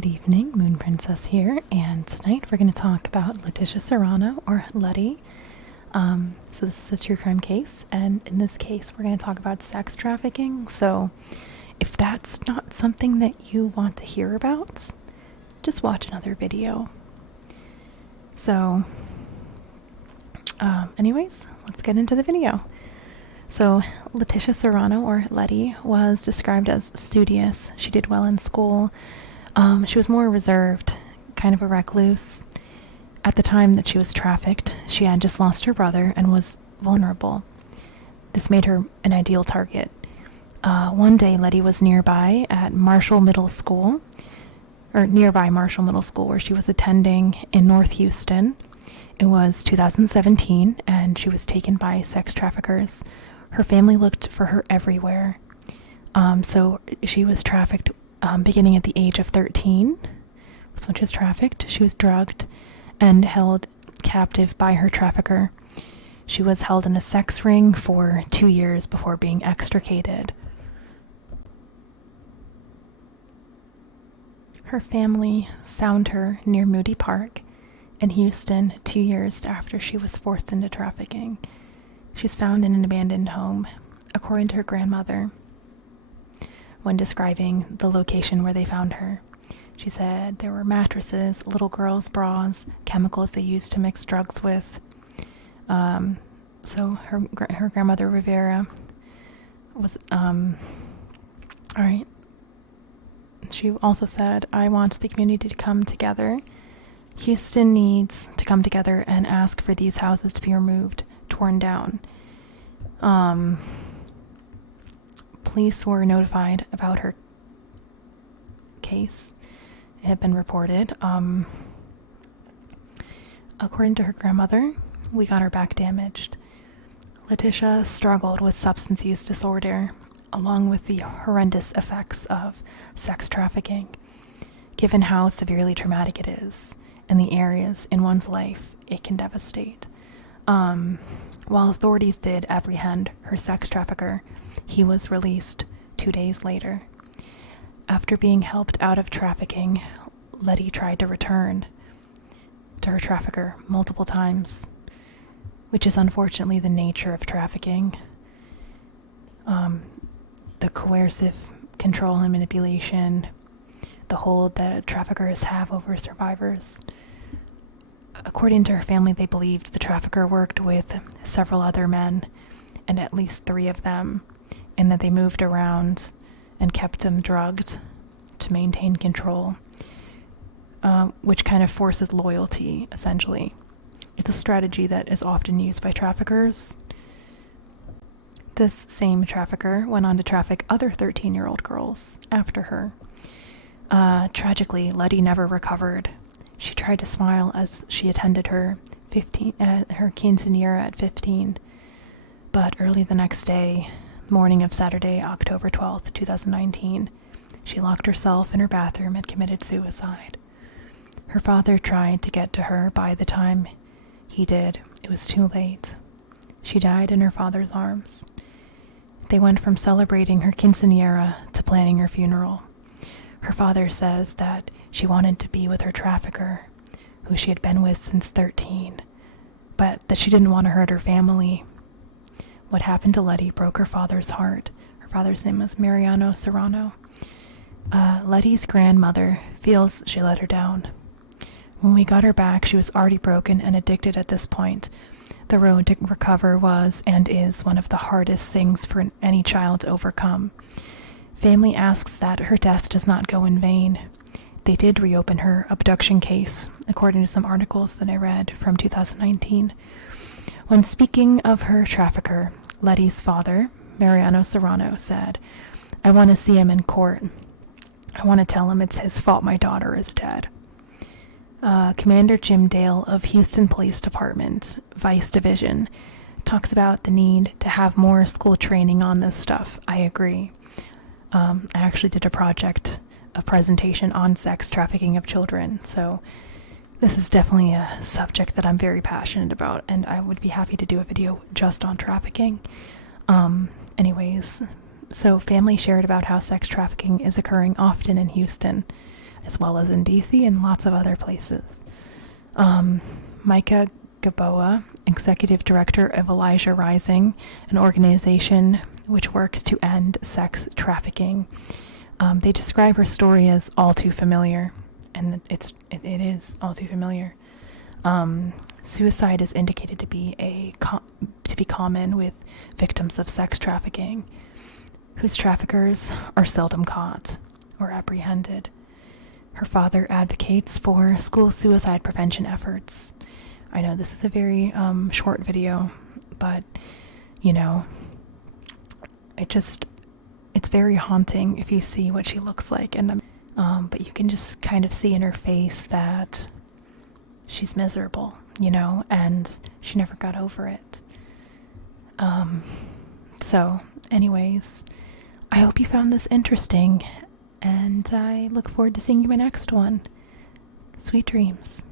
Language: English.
Good evening, Moon Princess here, and tonight we're going to talk about Leticia Serrano, or Letty. So this is a true crime case, and in this case we're going to talk about sex trafficking. So if that's not something that you want to hear about, just watch another video. So anyways, let's get into the video. So Leticia Serrano, or Letty, was described as studious. She did well in school. She was more reserved, kind of a recluse. At the time that she was trafficked, she had just lost her brother and was vulnerable. This made her an ideal target. One day, Letty was nearby Marshall Middle School, where she was attending in North Houston. It was 2017, and she was taken by sex traffickers. Her family looked for her everywhere. So she was trafficked beginning at the age of 13. So when she was trafficked, she was drugged and held captive by her trafficker. She was held in a sex ring for 2 years before being extricated. Her family found her near Moody Park in Houston 2 years after she was forced into trafficking. She was found in an abandoned home, according to her grandmother. When describing the location where they found her, she said there were mattresses, little girls' bras, chemicals they used to mix drugs with. So her grandmother Rivera was alright. She also said, "I want the community to come together. Houston needs to come together and ask for these houses to be removed, torn down." Police were notified about her case. It had been reported. According to her grandmother, we got her back damaged. Leticia struggled with substance use disorder, along with the horrendous effects of sex trafficking, given how severely traumatic it is, and the areas in one's life it can devastate. While authorities did apprehend her sex trafficker, he was released 2 days later. After being helped out of trafficking, Letty tried to return to her trafficker multiple times, which is unfortunately the nature of trafficking. The coercive control and manipulation, the hold that traffickers have over survivors. According to her family, they believed the trafficker worked with several other men, and at least 3 of them, and that they moved around and kept them drugged to maintain control, which kind of forces loyalty, essentially. It's a strategy that is often used by traffickers. This same trafficker went on to traffic other 13-year-old girls after her. Tragically, Letty never recovered. She tried to smile as she attended her quinceañera at 15, but early the next day, morning of Saturday, October 12th, 2019, she locked herself in her bathroom and committed suicide. Her father tried to get to her. By the time he did, it was too late. She died in her father's arms. They went from celebrating her quinceañera to planning her funeral. Her father says that she wanted to be with her trafficker, who she had been with since 13, but that she didn't want to hurt her family. What happened to Letty broke her father's heart. Her father's name was Letty Serrano. Letty's grandmother feels she let her down. When we got her back, she was already broken and addicted at this point. The road to recover was and is one of the hardest things for any child to overcome. Family asks that her death does not go in vain. They did reopen her abduction case, according to some articles that I read from 2019. When speaking of her trafficker, Letty's father, Letty Serrano, said, "I want to see him in court. I want to tell him it's his fault my daughter is dead." Commander Jim Dale of Houston Police Department, Vice Division, talks about the need to have more school training on this stuff. I agree. I actually did a presentation on sex trafficking of children, so this is definitely a subject that I'm very passionate about, and I would be happy to do a video just on trafficking. Anyways, so family shared about how sex trafficking is occurring often in Houston, as well as in DC and lots of other places. Micah Gaboa, executive director of Elijah Rising, an organization which works to end sex trafficking. They describe her story as all too familiar, and it is all too familiar. Suicide is indicated to be common with victims of sex trafficking, whose traffickers are seldom caught or apprehended. Her father advocates for school suicide prevention efforts. I know this is a very short video, but it's very haunting if you see what she looks like, and but you can just kind of see in her face that she's miserable, and she never got over it. So anyways, I hope you found this interesting, and I look forward to seeing you in my next one. Sweet dreams.